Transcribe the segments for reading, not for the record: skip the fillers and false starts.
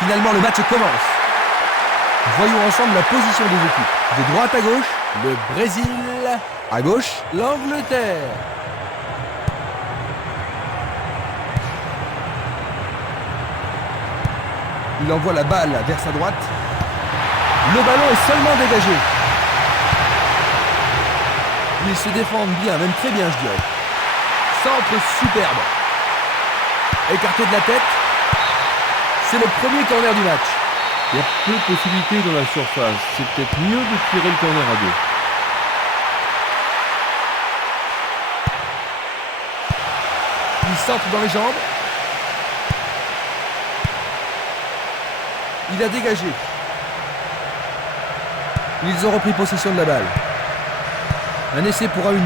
Finalement, le match commence. Voyons ensemble la position des équipes. De droite à gauche, le Brésil. À gauche, l'Angleterre. Il envoie la balle vers sa droite. Le ballon est seulement dégagé. Ils se défendent bien, même très bien, je dirais. Centre superbe. Écarté de la tête. C'est le premier corner du match. Il y a peu de possibilités dans la surface. C'est peut-être mieux de tirer le corner à deux. Il centre dans les jambes. Il a dégagé. Ils ont repris possession de la balle. Un essai pour un 1-2.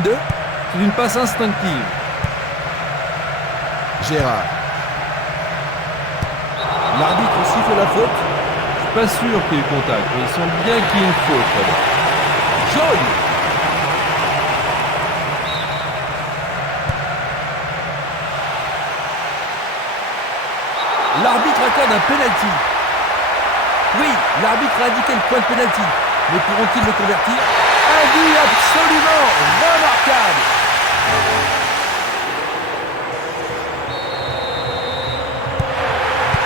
C'est une passe instinctive. Gérard. L'arbitre siffle la faute. Je suis pas sûr qu'il y ait eu contact, mais il semble bien qu'il y ait une faute. Jaune. L'arbitre accorde un penalty. Oui, l'arbitre a indiqué le point de penalty. Mais pourront-ils le convertir? Un but absolument remarquable.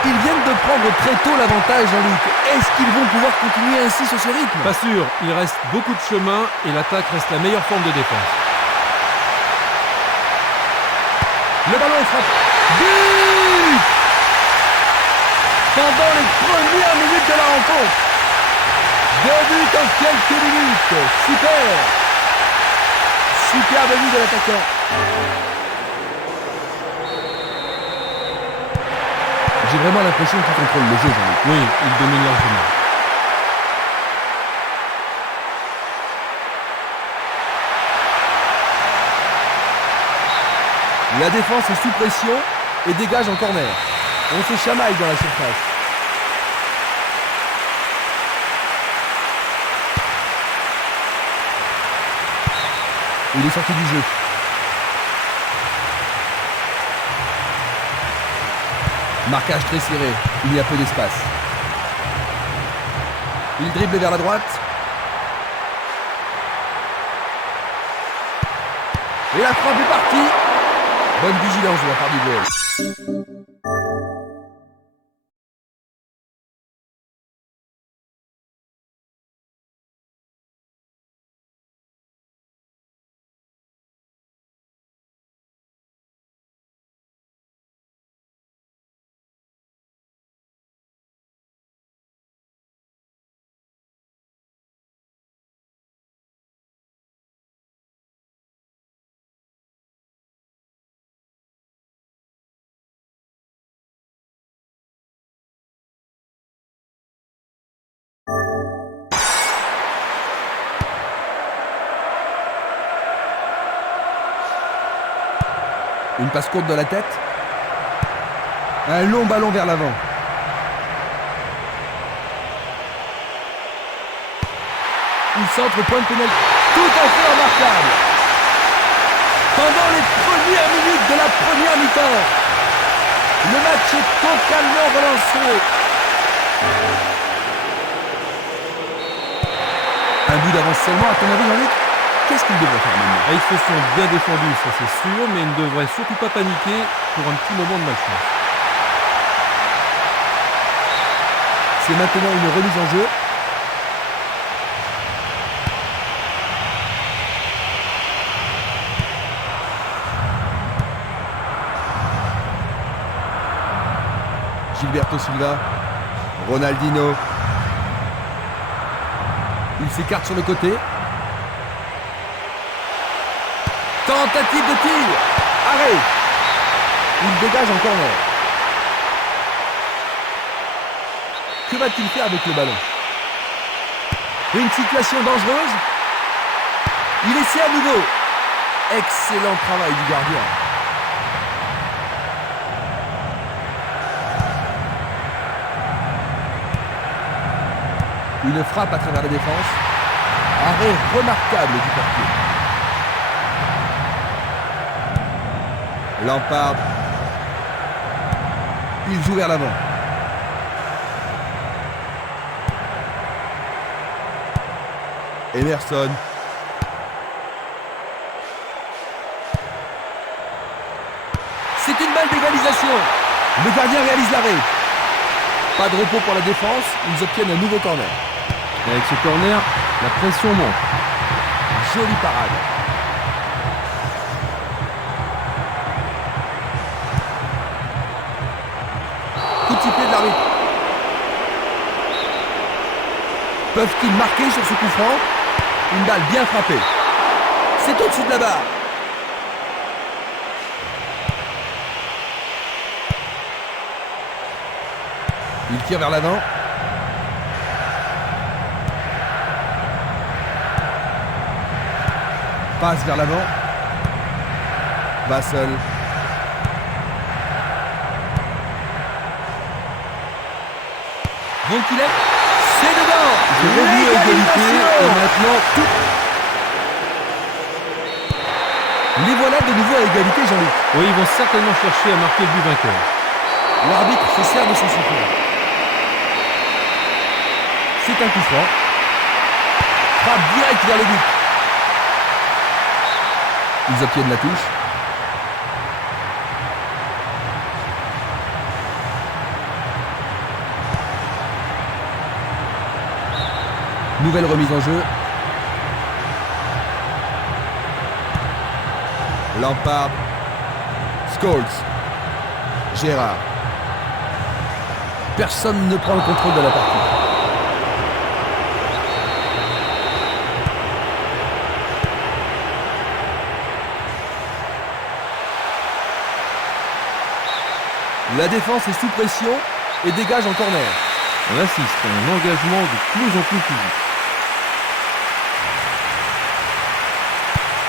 Ils viennent de prendre très tôt l'avantage, Jean-Luc. Est-ce qu'ils vont pouvoir continuer ainsi sur ce rythme? Pas sûr, il reste beaucoup de chemin et l'attaque reste la meilleure forme de défense. Le ballon est frappé. But! Pendant les premières minutes de la rencontre. 2 buts en quelques minutes. Super! Superbe but de l'attaquant. J'ai vraiment l'impression qu'il contrôle le jeu, Jean-Luc. Oui, il domine largement. La défense est sous pression et dégage en corner. On se chamaille dans la surface. Il est sorti du jeu. Marquage très serré. Il y a peu d'espace. Il dribble vers la droite. Et la frappe est partie. Bonne vigilance de la part du goal. Une passe courte de la tête. Un long ballon vers l'avant. Il centre point de pénalty. Tout à fait remarquable. Pendant les premières minutes de la première mi-temps, le match est totalement relancé. Un but d'avance seulement, à ton avis, Jean-Luc? Qu'est-ce qu'il devrait faire maintenant? Ils se sont bien défendus, ça c'est sûr, mais ils ne devraient surtout pas paniquer pour un petit moment de malchance. C'est maintenant une remise en jeu. Gilberto Silva, Ronaldinho. Il s'écarte sur le côté. Tentative de tir. Arrêt. Il dégage en corner. Que va-t-il faire avec le ballon? Une situation dangereuse. Il essaie à nouveau. Excellent travail du gardien. Une frappe à travers la défense. Arrêt remarquable du portier. Lampard. Il joue vers l'avant. Emerson. C'est une balle d'égalisation. Le gardien réalise l'arrêt. Pas de repos pour la défense. Ils obtiennent un nouveau corner. Et avec ce corner, la pression monte. Jolie parade. Coup de sifflet de l'arbitre. Peuvent-ils marquer sur ce coup franc? Une balle bien frappée. C'est au-dessus de la barre. Il tire vers l'avant. Passe vers l'avant. Va seul. Vont-ils être? C'est dedans. C'est revenu à égalité et maintenant tout. Les voilà de nouveau à égalité, Jean-Luc. Oui, ils vont certainement chercher à marquer le but vainqueur. L'arbitre se sert de son sifflet. C'est un coup franc. Frappe direct vers le but. Ils obtiennent la touche. Nouvelle remise en jeu. Lampard. Scholes. Gérard. Personne ne prend le contrôle de la partie. La défense est sous pression et dégage en corner. On assiste à un engagement de plus en plus physique.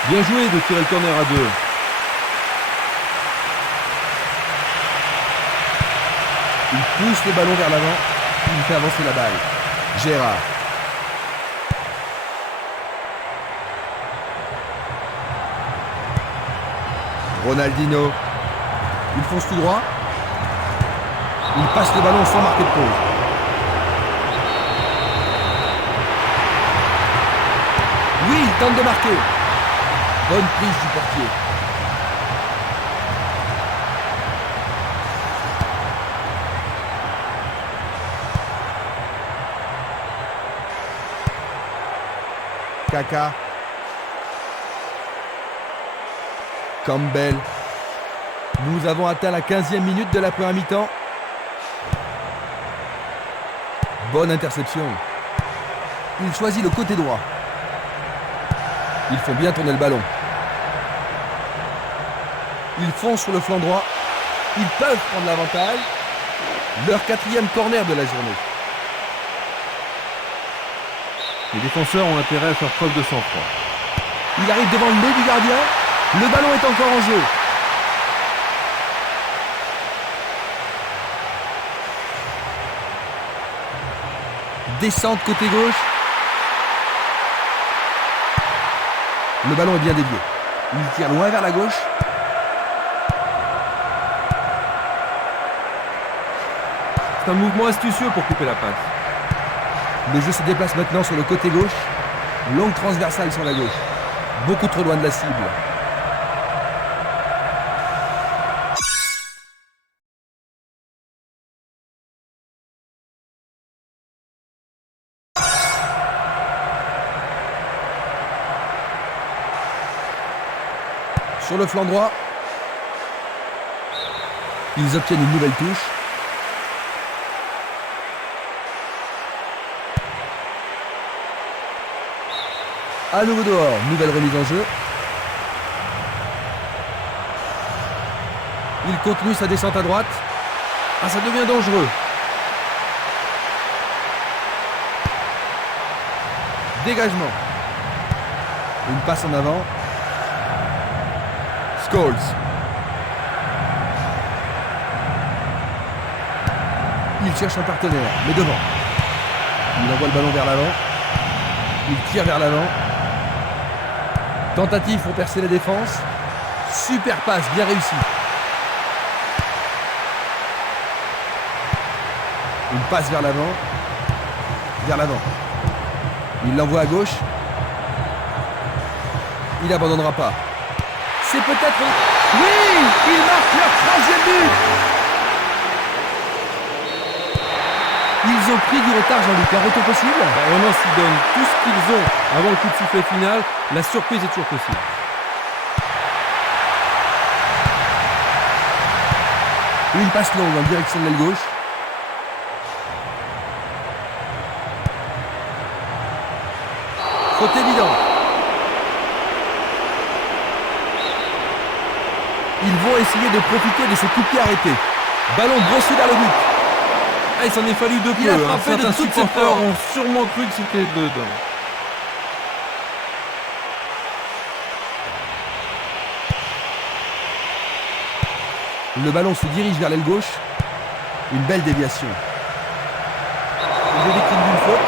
Bien joué de tirer le corner à 2. Il pousse le ballon vers l'avant. Il fait avancer la balle. Gérard. Ronaldinho. Il fonce tout droit. Il passe le ballon sans marquer de pause. Oui, il tente de marquer. Bonne prise du portier. Kaka. Campbell. Nous avons atteint la 15e minute de la première mi-temps. Bonne interception. Il choisit le côté droit. Ils font bien tourner le ballon. Ils foncent sur le flanc droit. Ils peuvent prendre l'avantage. Leur 4e corner de la journée. Les défenseurs ont intérêt à faire preuve de sang-froid. Il arrive devant le nez du gardien. Le ballon est encore en jeu. Descente côté gauche. Le ballon est bien dévié. Il tire loin vers la gauche. C'est un mouvement astucieux pour couper la passe. Le jeu se déplace maintenant sur le côté gauche. Longue transversale sur la gauche. Beaucoup trop loin de la cible. Sur le flanc droit, ils obtiennent une nouvelle touche. À nouveau dehors, nouvelle remise en jeu. Il continue sa descente à droite. Ah, ça devient dangereux. Dégagement. Une passe en avant. Scholes. Il cherche un partenaire, mais devant. Il envoie le ballon vers l'avant. Il tire vers l'avant. Tentative pour percer la défense. Super passe, bien réussi. Une passe vers l'avant. Vers l'avant. Il l'envoie à gauche. Il n'abandonnera pas. C'est peut-être... Oui, ils marquent leur 3e but. Ils ont pris du retard, Jean-Luc. Un retour possible? Vraiment, s'ils donnent tout ce qu'ils ont avant le coup de sifflet final, la surprise est toujours possible. Une passe longue en direction de l'aile gauche. Faute évidente. Ils vont essayer de profiter de ce coup de pied arrêté. Ballon brossé vers le but. Ah, il s'en est fallu de peu. Il a frappé de Certains toutes ses supporters forces. ont sûrement cru que c'était dedans. Le ballon se dirige vers l'aile gauche. Une belle déviation. Il est victime d'une faute.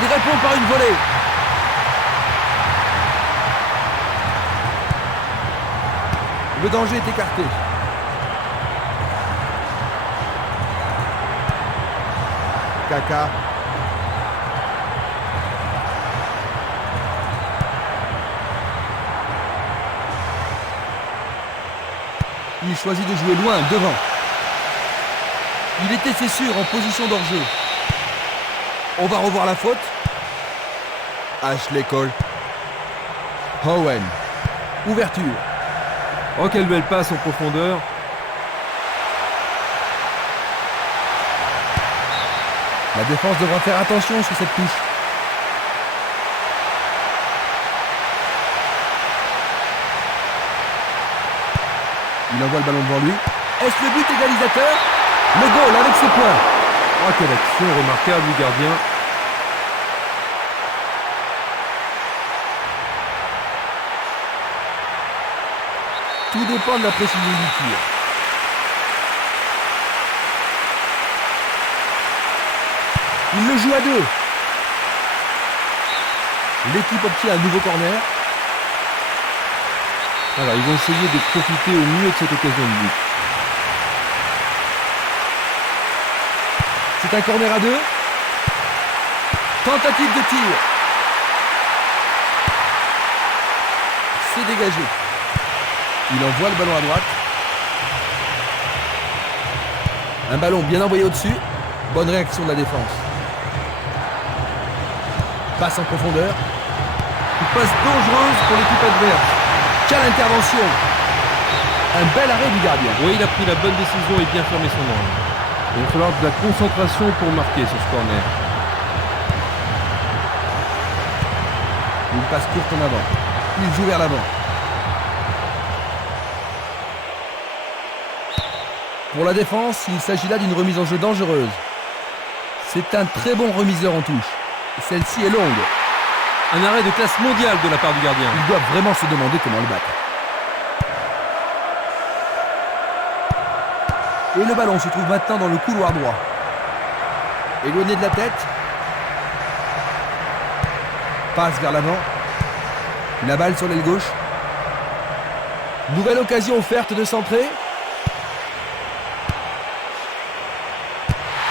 Il répond par une volée. Le danger est écarté. Kaka. Il choisit de jouer loin, devant. Il était, c'est sûr, en position d'hors-jeu. On va revoir la faute. Ashley Cole. Owen. Ouverture. Oh, quelle belle passe en profondeur. La défense devra faire attention sur cette touche. Il envoie le ballon devant lui. Est-ce le but égalisateur? Le goal avec ses points. Oh, quelle action remarquable du gardien. Tout dépend de la précision du tir. Il le joue à deux. L'équipe obtient un nouveau corner. Alors, ils vont essayer de profiter au mieux de cette occasion de but. C'est un corner à deux. Tentative de tir. C'est dégagé. Il envoie le ballon à droite. Un ballon bien envoyé au-dessus. Bonne réaction de la défense. Passe en profondeur. Une passe dangereuse pour l'équipe adverse. Quelle intervention! Un bel arrêt du gardien. Oui, il a pris la bonne décision et bien fermé son angle. Il va falloir de la concentration pour marquer sur ce corner. Une passe courte en avant. Il joue vers l'avant. Pour la défense, il s'agit là d'une remise en jeu dangereuse. C'est un très bon remiseur en touche. Celle-ci est longue. Un arrêt de classe mondiale de la part du gardien. Ils doivent vraiment se demander comment le battre. Et le ballon se trouve maintenant dans le couloir droit. Éloigné de la tête. Passe vers l'avant. La balle sur l'aile gauche. Nouvelle occasion offerte de centrer.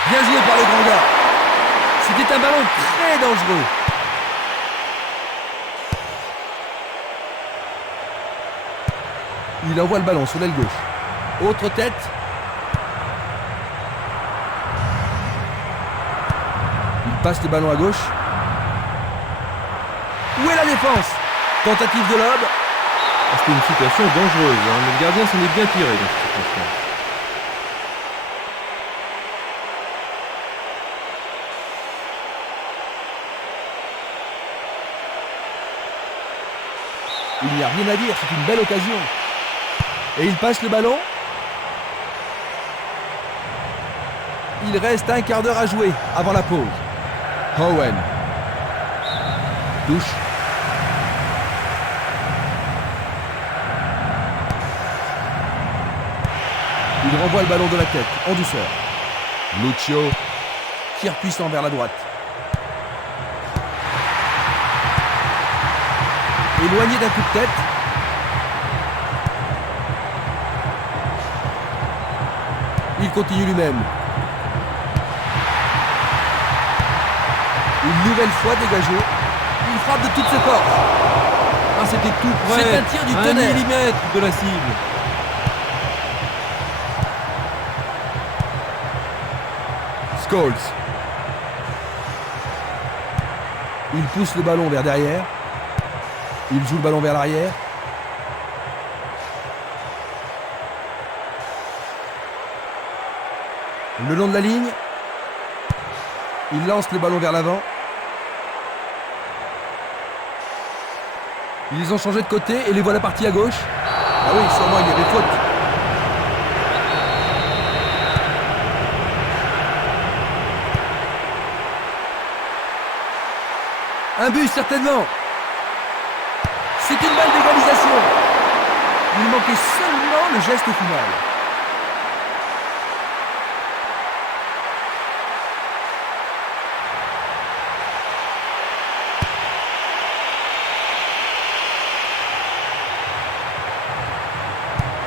Bien joué par le grand gars. C'était un ballon très dangereux. Il envoie le ballon sur l'aile gauche. Autre tête. Il passe le ballon à gauche. Où est la défense? Tentative de lob. C'était une situation dangereuse, hein. Mais le gardien s'en est bien tiré dans cette situation. Il n'y a rien à dire, c'est une belle occasion. Et il passe le ballon. Il reste un quart d'heure à jouer avant la pause. Owen. Touche. Il renvoie le ballon de la tête, en douceur. Lucio. Tir puissant vers la droite. Éloigné d'un coup de tête. Il continue lui-même. Une nouvelle fois dégagé. Il frappe de toutes ses forces. Ah, c'était tout près. C'est un tir du tonnerre. 1 millimètre de la cible. Scholes. Il pousse le ballon vers derrière. Il joue le ballon vers l'arrière. Le long de la ligne. Il lance le ballon vers l'avant. Ils ont changé de côté et les voilà partis à gauche. Ah oui, sûrement il y avait faute. Un but certainement. C'est une balle d'égalisation. Il manquait seulement le geste final.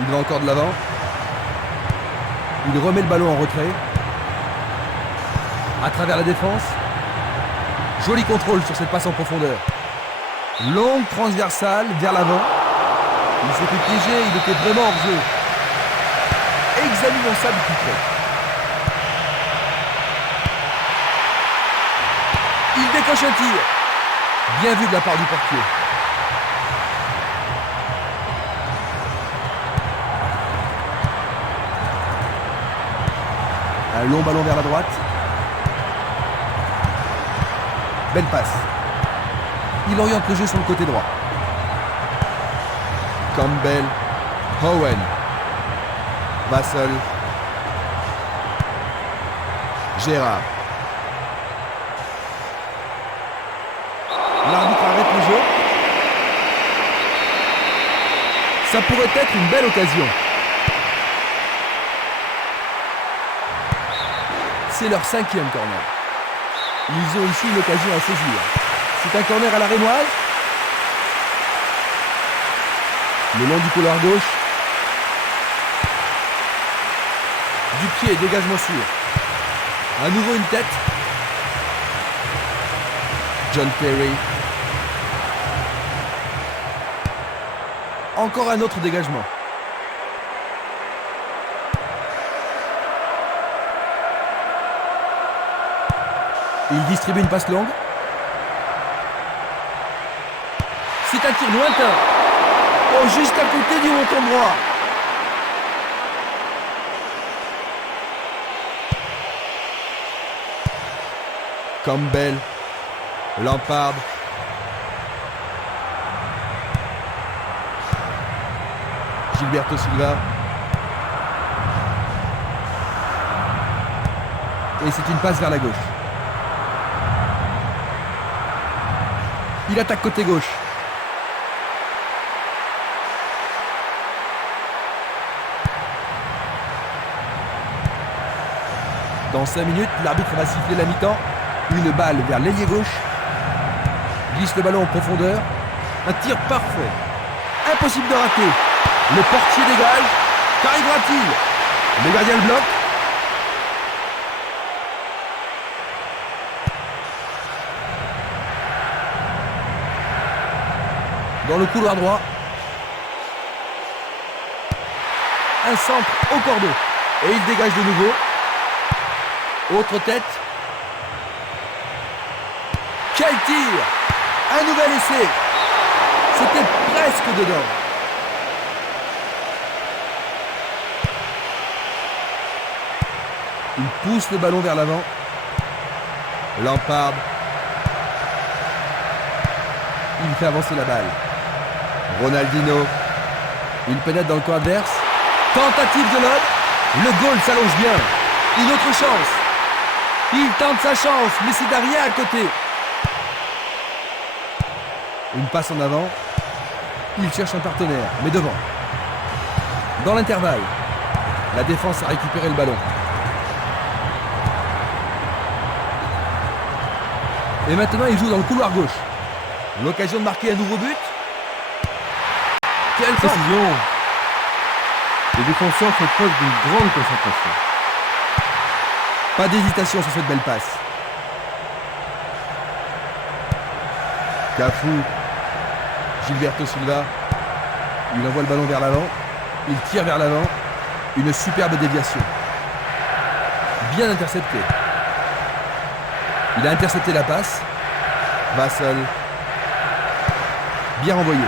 Il va encore de l'avant. Il remet le ballon en retrait. À travers la défense. Joli contrôle sur cette passe en profondeur. Longue transversale vers l'avant. Il s'est fait piéger, il était vraiment hors jeu. Examinons ça de plus près. Il décoche un tir. Bien vu de la part du portier. Un long ballon vers la droite. Belle passe. Il oriente le jeu sur le côté droit. Campbell. Owen. Vassell. Gérard. L'arbitre arrête le jeu. Ça pourrait être une belle occasion. C'est leur 5e corner. Ils ont ici une occasion à saisir. C'est un corner à la rémoise. Le long du couloir gauche. Du pied, dégagement sûr. À nouveau une tête. John Terry. Encore un autre dégagement. Il distribue une passe longue. C'est un tir lointain. Oh, juste à côté du menton droit. Campbell. Lampard. Gilberto Silva. Et c'est une passe vers la gauche. Il attaque côté gauche. Dans 5 minutes, l'arbitre va siffler la mi-temps. Une balle vers l'ailier gauche. Glisse le ballon en profondeur. Un tir parfait. Impossible de rater. Le portier dégage. Qu'arrivera-t-il? Le gardien le bloque. Dans le couloir droit. Un centre au cordeau. Et il dégage de nouveau. Autre tête. Quel tir! Un nouvel essai. C'était presque dedans. Il pousse le ballon vers l'avant. Lampard. Il fait avancer la balle. Ronaldinho. Il pénètre dans le camp adverse. Tentative de l'homme. Le goal s'allonge bien. Une autre chance. Il tente sa chance, mais c'est derrière à côté. Une passe en avant. Il cherche un partenaire, mais devant. Dans l'intervalle, la défense a récupéré le ballon. Et maintenant, il joue dans le couloir gauche. L'occasion de marquer un nouveau but. Quelle Précision. Les défenseurs font preuve d'une grande concentration. Pas d'hésitation sur cette belle passe. Cafu. Gilberto Silva. Il envoie le ballon vers l'avant. Il tire vers l'avant. Une superbe déviation. Bien intercepté. Il a intercepté la passe. Vassal. Bien renvoyé.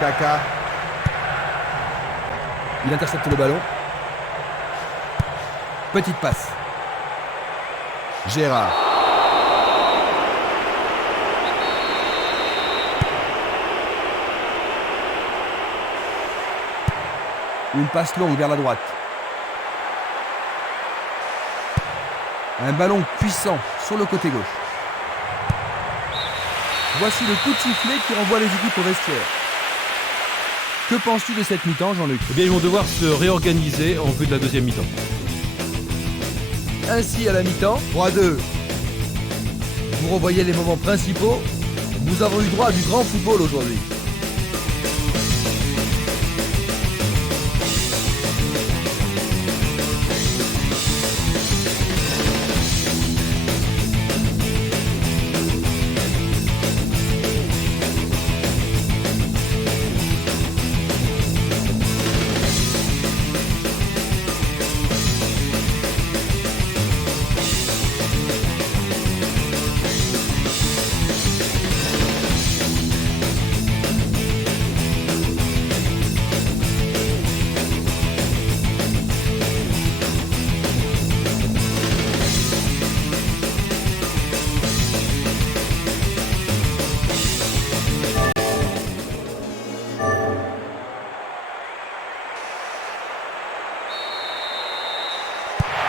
Kaka. Il intercepte le ballon. Petite passe. Gérard. Une passe longue vers la droite. Un ballon puissant sur le côté gauche. Voici le coup de sifflet qui renvoie les équipes au vestiaire. Que penses-tu de cette mi-temps, Jean-Luc? Eh bien, ils vont devoir se réorganiser en vue de la deuxième mi-temps. Ainsi, à la mi-temps, 3-2. Vous revoyez les moments principaux. Nous avons eu droit à du grand football aujourd'hui.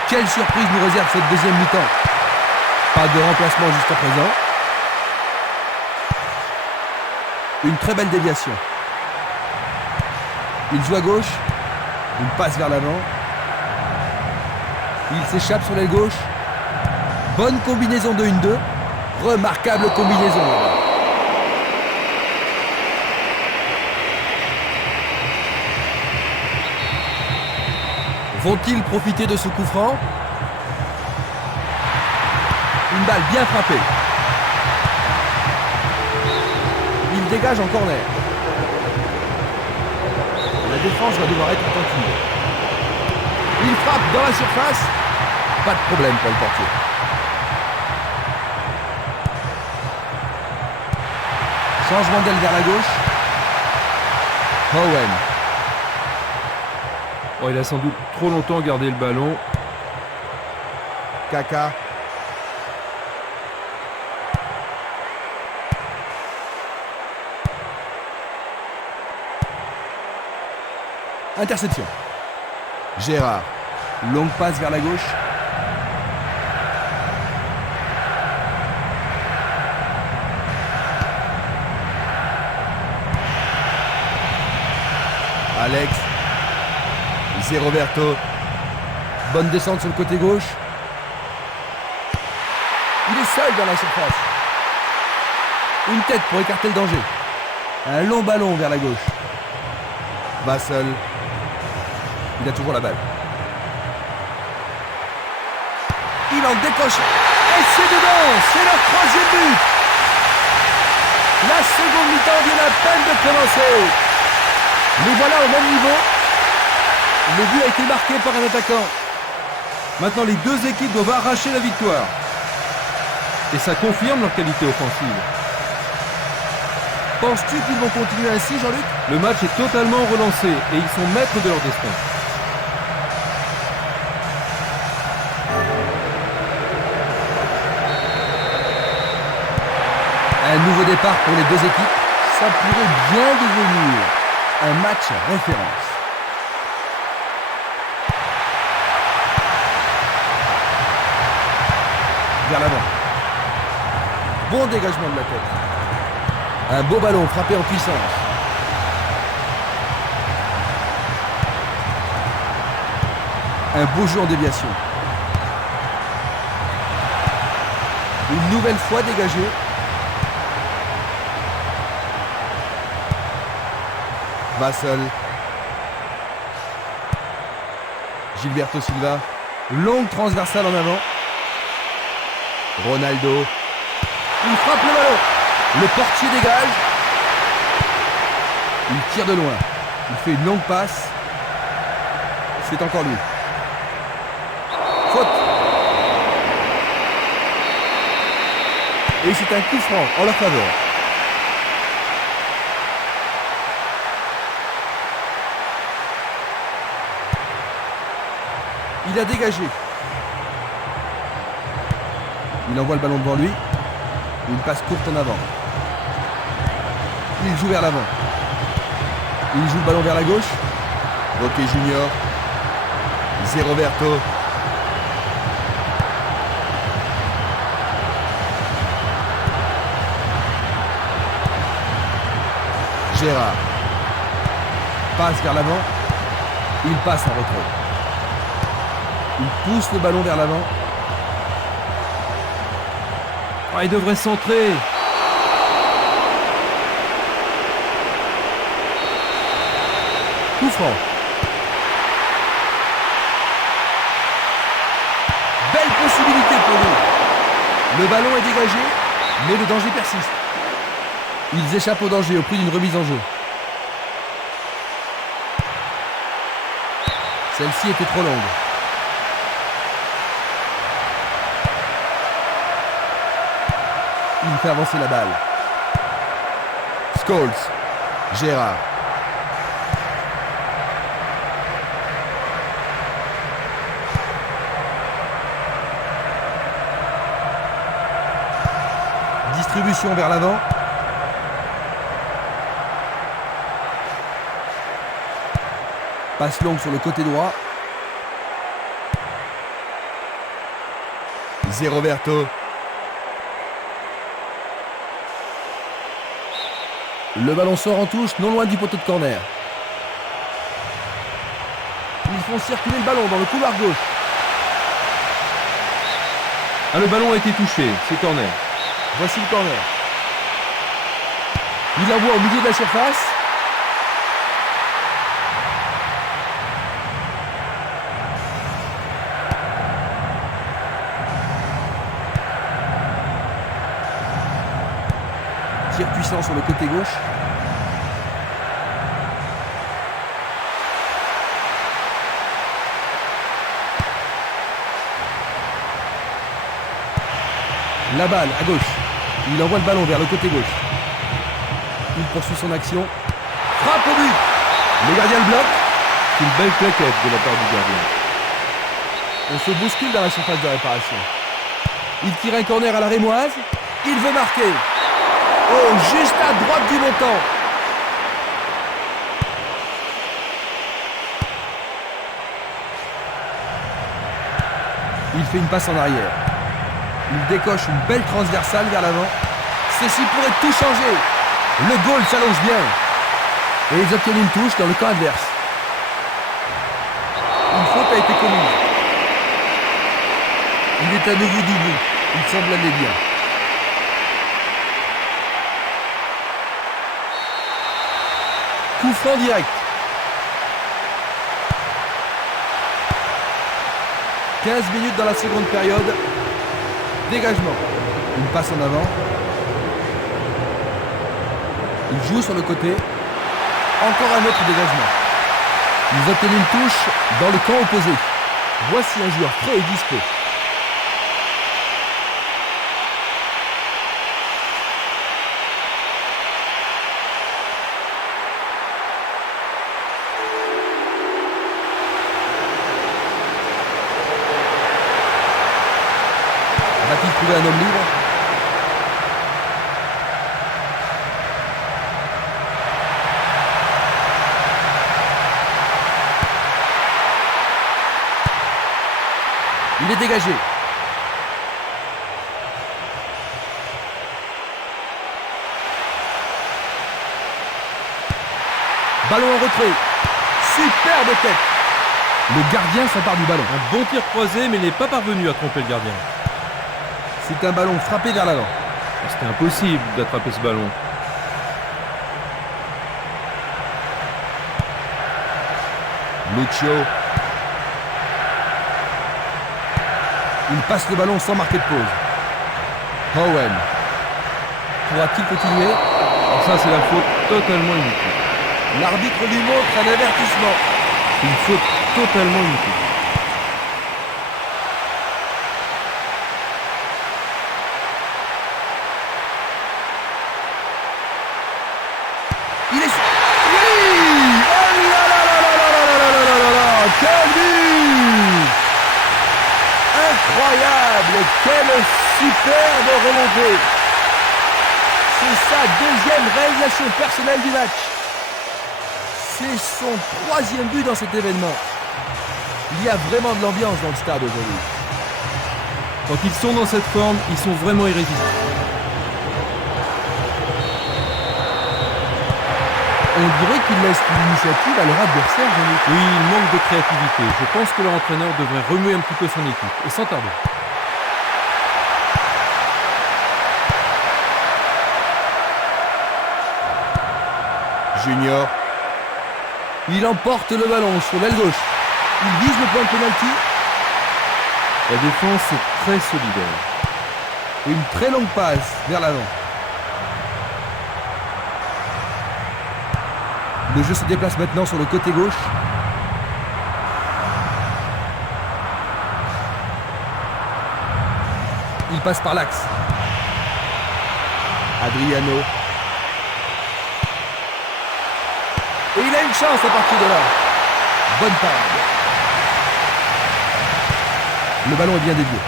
Quelle surprise nous réserve cette deuxième mi-temps. Pas de remplacement jusqu'à présent. Une très belle déviation. Il joue à gauche. Une passe vers l'avant. Il s'échappe sur l'aile gauche. Bonne combinaison de 1-2. Remarquable combinaison. Vont-ils profiter de ce coup franc? Une balle bien frappée. Il dégage en corner. La défense va devoir être attentive. Il frappe dans la surface. Pas de problème pour le portier. Changement d'aile vers la gauche. Owen. Oh, il a sans doute trop longtemps gardé le ballon. Kaka. Interception. Gérard. Longue passe vers la gauche. Alex. C'est Roberto. Bonne descente sur le côté gauche. Il est seul dans la surface. Une tête pour écarter le danger. Un long ballon vers la gauche. Vassal. Il a toujours la balle. Il en décoche. Et c'est dedans. C'est leur troisième but. La seconde mi-temps vient à peine de commencer. Les voilà au même niveau. Le but a été marqué par un attaquant. Maintenant, les deux équipes doivent arracher la victoire. Et ça confirme leur qualité offensive. Penses-tu qu'ils vont continuer ainsi, Jean-Luc? Le match est totalement relancé et ils sont maîtres de leur destin. Un nouveau départ pour les deux équipes. Ça pourrait bien devenir un match référence. Vers l'avant. Bon dégagement de la tête. Un beau ballon frappé en puissance. Un beau jeu en déviation. Une nouvelle fois dégagé. Vassell. Gilberto Silva. Longue transversale en avant. Ronaldo. Il frappe le ballon. Le portier dégage. Il tire de loin. Il fait une longue passe. C'est encore lui. Faute. Et c'est un coup franc en leur faveur. Il a dégagé. Il envoie le ballon devant lui. Une passe courte en avant. Il joue vers l'avant. Il joue le ballon vers la gauche. Roque Junior. Zé Roberto. Gérard. Passe vers l'avant. Il passe en retrait. Il pousse le ballon vers l'avant. Ah, il devrait centrer. Coup franc. Belle possibilité pour nous. Le ballon est dégagé, mais le danger persiste. Ils échappent au danger au prix d'une remise en jeu. Celle-ci était trop longue. Il fait avancer la balle. Scholes. Gérard. Distribution vers l'avant. Passe longue sur le côté droit. Zé Roberto. Le ballon sort en touche, non loin du poteau de corner. Ils font circuler le ballon dans le couloir gauche. Ah, le ballon a été touché, c'est corner. Voici le corner. Il envoie au milieu de la surface. Tir puissant sur le côté gauche. La balle à gauche. Il envoie le ballon vers le côté gauche. Il poursuit son action. Frappe au but. Le gardien le bloque. C'est une belle plaquette de la part du gardien. On se bouscule dans la surface de réparation. Il tire un corner à la rémoise. Il veut marquer. Oh, juste à droite du montant. Il fait une passe en arrière. Il décoche une belle transversale vers l'avant. Ceci pourrait tout changer. Le goal s'allonge bien. Et ils obtiennent une touche dans le camp adverse. Une faute a été commise. Il est à nouveau debout. Il semble aller bien. Coup franc direct. 15 minutes dans la seconde période. Dégagement. Une passe en avant. Il joue sur le côté. Encore un autre dégagement. Ils obtiennent une touche dans le camp opposé. Voici un joueur prêt et dispo. Va-t-il trouver un homme libre? Il est dégagé. Ballon en retrait. Superbe tête. Le gardien s'empare du ballon. Un bon tir croisé, mais il n'est pas parvenu à tromper le gardien. C'est un ballon frappé vers l'avant. C'était impossible d'attraper ce ballon. Lucio. Il passe le ballon sans marquer de pause. Owen. Pourra-t-il continuer? Alors ça, c'est la faute totalement inutile. L'arbitre lui montre un avertissement. Une faute totalement inutile. Il est... Oui! Oh là là là là là là là là là là! Quel but! Incroyable! Quelle superbe remontée! C'est sa deuxième réalisation personnelle du match. C'est son troisième but dans cet événement. Il y a vraiment de l'ambiance dans le stade aujourd'hui. Quand ils sont dans cette forme, ils sont vraiment irrésistibles. On dirait qu'ils laissent l'initiative à leur adversaire, Jean-Luc. Oui, il manque de créativité. Je pense que leur entraîneur devrait remuer un petit peu son équipe, et sans tarder. Junior. Il emporte le ballon sur l'aile gauche. Il vise le point de pénalty. La défense est très solidaire. Une très longue passe vers l'avant. Le jeu se déplace maintenant sur le côté gauche. Il passe par l'axe. Adriano. Et il a une chance à partir de là. Bonne parade. Le ballon est bien dévié.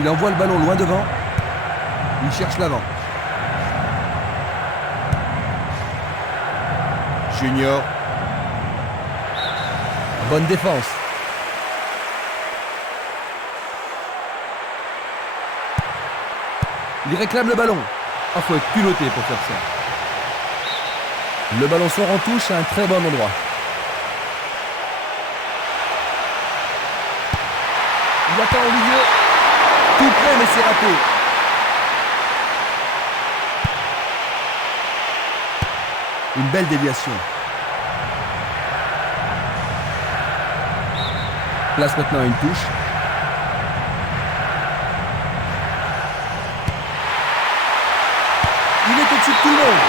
Il envoie le ballon loin devant. Il cherche l'avant. Junior. Bonne défense. Il réclame le ballon. Ah, faut être culotté pour faire ça. Le ballon sort en touche à un très bon endroit. Il attend au milieu. Tout près, mais c'est raté. Une belle déviation. Place maintenant à une touche. Il est au-dessus de tout le monde.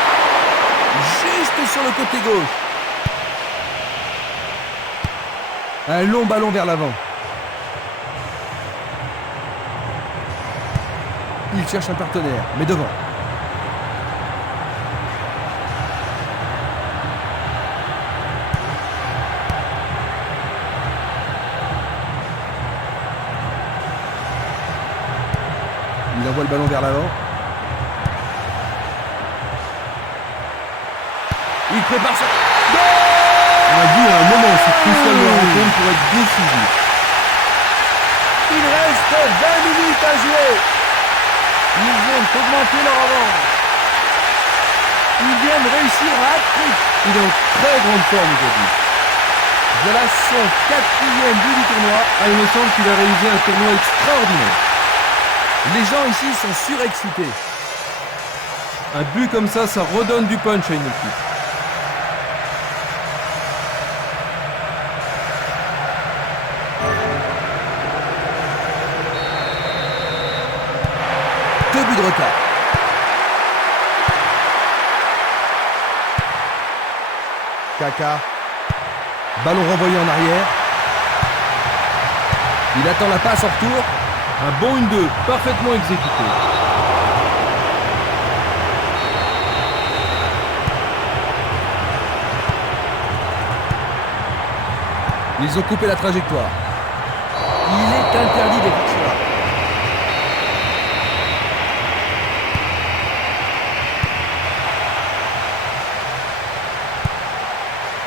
Juste sur le côté gauche. Un long ballon vers l'avant. Il cherche un partenaire, mais devant. Il envoie le ballon vers l'avant. Il prépare ça. On a vu à un moment, c'est crucial de la rencontre pour être décisif. Il reste 20 minutes à jouer. Ils viennent augmenter leur avance. Ils viennent réussir un hat-trick. Il est en très grande forme aujourd'hui. Voilà son 4e but du tournoi. Ah, il me semble qu'il a réalisé un tournoi extraordinaire. Les gens ici sont surexcités. Un but comme ça redonne du punch à une équipe. Deux buts de retard. Kaka. Ballon renvoyé en arrière. Il attend la passe en retour. Un bon 1-2, parfaitement exécuté. Ils ont coupé la trajectoire. Il est interdit d'être cela.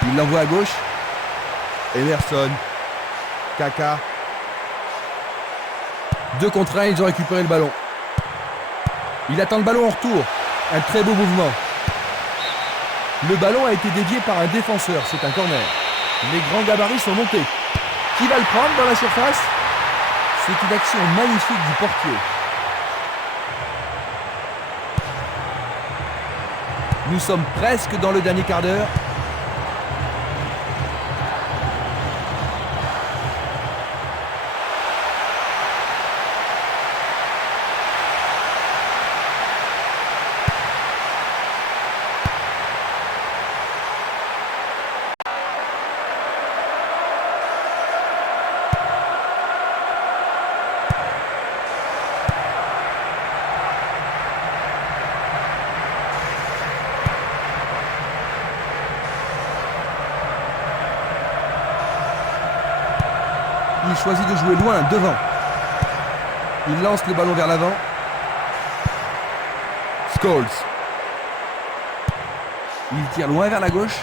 Il l'envoie à gauche. Emerson. Kaka. 2 contre 1, ils ont récupéré le ballon. Il attend le ballon en retour. Un très beau mouvement. Le ballon a été dévié par un défenseur. C'est un corner. Les grands gabarits sont montés. Qui va le prendre dans la surface? C'est une action magnifique du portier. Nous sommes presque dans le dernier quart d'heure. Il choisit de jouer loin, devant. Il lance le ballon vers l'avant. Scholes. Il tire loin vers la gauche.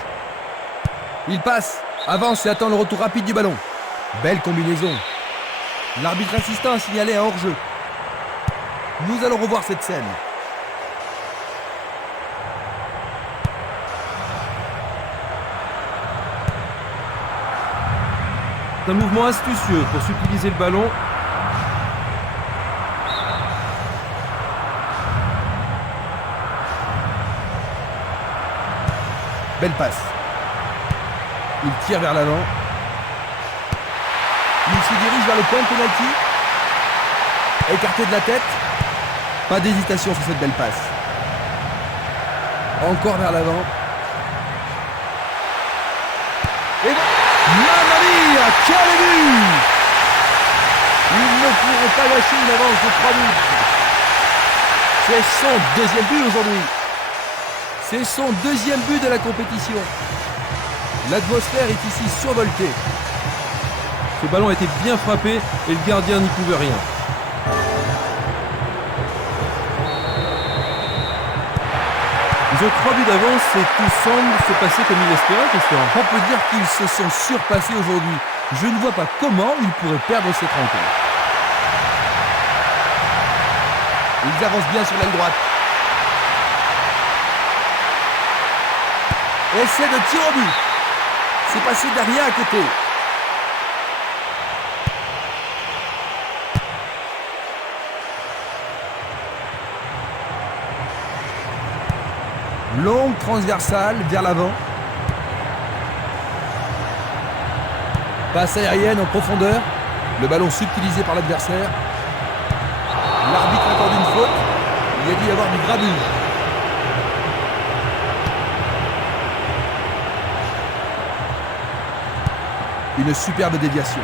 Il passe, avance et attend le retour rapide du ballon. Belle combinaison. L'arbitre assistant a signalé un hors-jeu. Nous allons revoir cette scène. C'est un mouvement astucieux pour subtiliser le ballon. Belle passe. Il tire vers l'avant. Il se dirige vers le point de penalty. Écarté de la tête. Pas d'hésitation sur cette belle passe. Encore vers l'avant. Et Mamma mia, quel but! Ils ne pourront pas lâcher une avance de 3 buts. C'est son deuxième but aujourd'hui. C'est son deuxième but de la compétition. L'atmosphère est ici survoltée. Ce ballon a été bien frappé et le gardien n'y pouvait rien. Ils ont 3 buts d'avance et tout semble se passer comme il espérait, Christian. On peut dire qu'ils se sont surpassés aujourd'hui. Je ne vois pas comment ils pourraient perdre cette rencontre. Ils avancent bien sur l'aile droite. Essai de tir au but. C'est passé derrière à côté. Longue transversale vers l'avant. Passe aérienne en profondeur. Le ballon subtilisé par l'adversaire. L'arbitre accorde une faute. Il y a dû y avoir du grabuge. Une superbe déviation.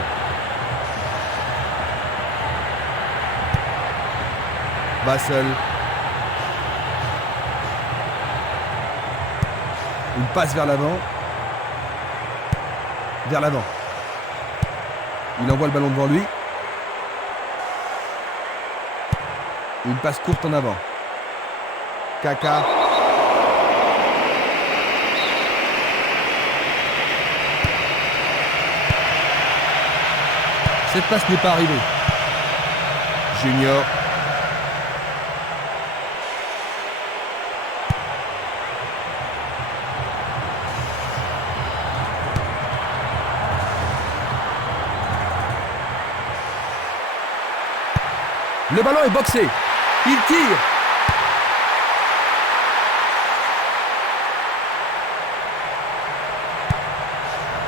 Vassell. Une passe vers l'avant. Vers l'avant. Il envoie le ballon devant lui. Une passe courte en avant. Kaka. Cette passe n'est pas arrivée. Junior. Le ballon est boxé. Il tire.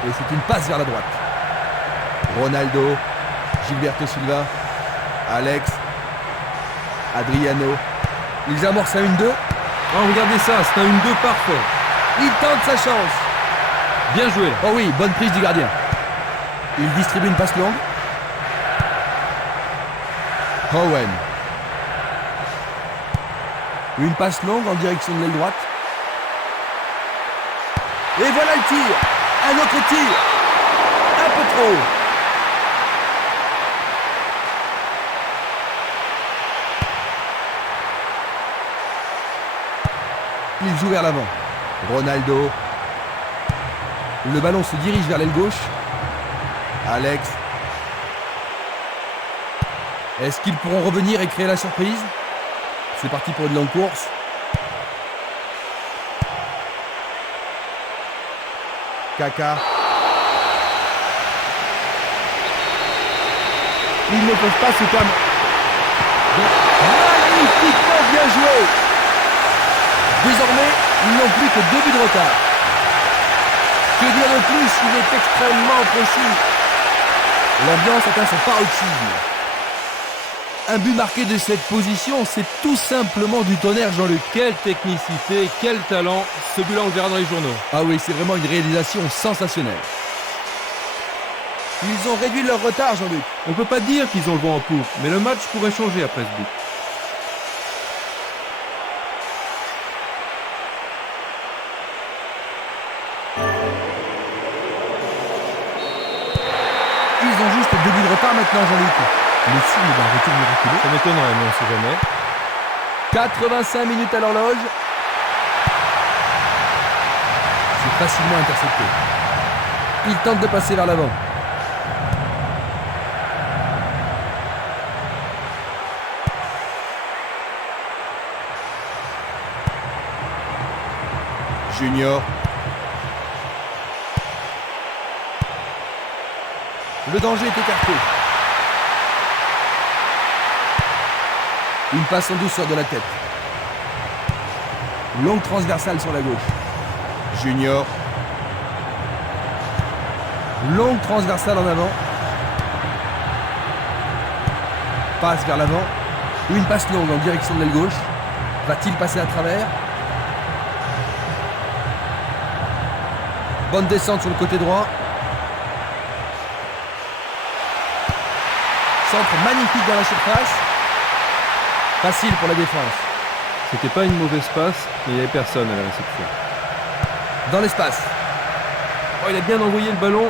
Et c'est une passe vers la droite. Ronaldo. Gilberto Silva. Alex. Adriano. Ils amorcent un 1-2. Oh, regardez ça, c'est un 1-2 parfait. Il tente sa chance. Bien joué. Oh oui, bonne prise du gardien. Il distribue une passe longue. Owen. Une passe longue en direction de l'aile droite. Et voilà le tir. Un autre tir. Un peu trop. Il joue vers l'avant. Ronaldo. Le ballon se dirige vers l'aile gauche. Alex. Est-ce qu'ils pourront revenir et créer la surprise? C'est parti pour une longue course. Kaka. Ils ne peuvent pas se permettre. Magnifiquement bien joué. Désormais, ils n'ont plus que 2 buts de retard. Que dire de plus, il est extrêmement précis. L'ambiance atteint son paroxysme. Un but marqué de cette position, c'est tout simplement du tonnerre, Jean-Luc. Quelle technicité, quel talent. Ce but-là, on le verra dans les journaux. Ah oui, c'est vraiment une réalisation sensationnelle. Ils ont réduit leur retard, Jean-Luc. On ne peut pas dire qu'ils ont le vent en poupe, mais le match pourrait changer après ce but. Ils ont juste 2 buts de retard maintenant, Jean-Luc. Le signe d'un retour miraculeux. Ça m'étonnerait, mais on sait jamais. 85 minutes à l'horloge. C'est facilement intercepté. Il tente de passer vers l'avant. Junior. Le danger est écarté. Une passe en douceur de la tête. Longue transversale sur la gauche. Junior. Longue transversale en avant. Passe vers l'avant. Une passe longue en direction de l'aile gauche. Va-t-il passer à travers? Bonne descente sur le côté droit. Centre magnifique dans la surface. Facile pour la défense. C'était pas une mauvaise passe, mais il n'y avait personne à la réception. Dans l'espace. Oh, il a bien envoyé le ballon.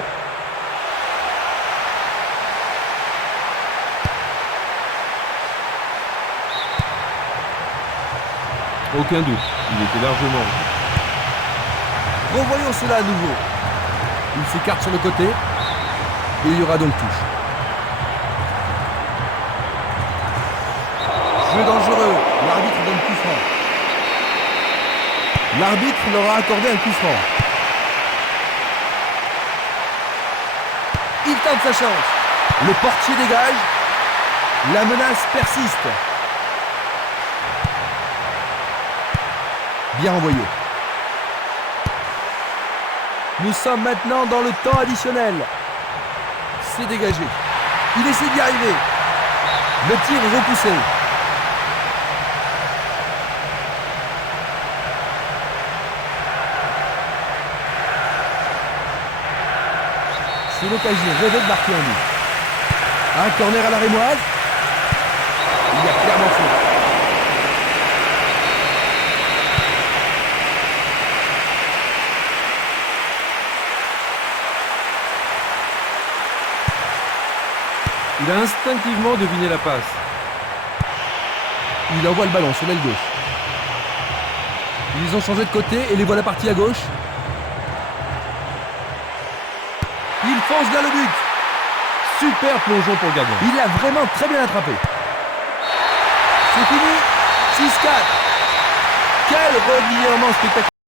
Aucun doute, il était largement. Revoyons cela à nouveau. Il s'écarte sur le côté. Et il y aura donc touche. Jeu dangereux. L'arbitre donne coup franc. L'arbitre leur a accordé un coup franc. Il tente sa chance. Le portier dégage. La menace persiste. Bien envoyé. Nous sommes maintenant dans le temps additionnel. C'est dégagé. Il essaie d'y arriver. Le tir est repoussé. C'est l'occasion rêvée de marquer un but. Un corner à la rémoise. Il y a clairement faute. Il a instinctivement deviné la passe. Il envoie le ballon sur l'aile gauche. Ils ont changé de côté et les voilà partis à gauche. Il fonce vers le but. Super plongeon pour le gardien. Il l'a vraiment très bien attrapé. C'est fini. 6-4. Quel revirement spectaculaire.